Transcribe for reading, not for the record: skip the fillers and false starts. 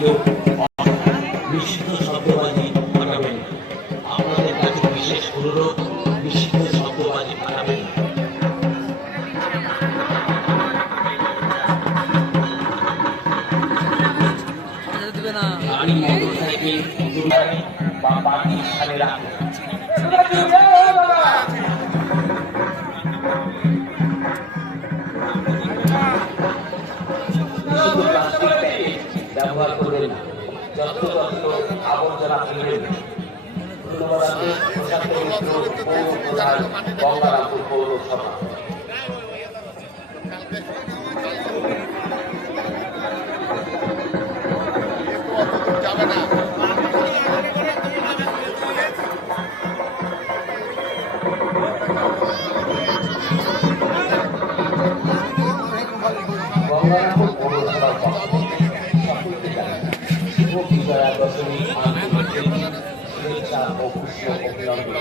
কেউ নিষিদ্ধ শব্দবাজি পাঠাবেন। আপনাদের কাছে বিশেষ অনুরোধ, নিষিদ্ধ শব্দবাজি পাঠাবেন। গাড়ি মোটরসাইকেল বা পার্কিং স্থানে রাখুন। প্লাস্টিক প্যাকেট ব্যবহার করবেন না। যত্রতত্র আবর্জনা ফেলবেন না। ধন্যবাদ। প্রশান্ত মিত্র, পৌর প্রধান, গঙ্গারামপুর পৌরসভা। যাবে না। গঙ্গারামপুর পৌরসভার সকলকে জানাই শুভ বিজয়া দশমী আন্তরিক শুভেচ্ছা ও পুষ্প অভিনন্দন।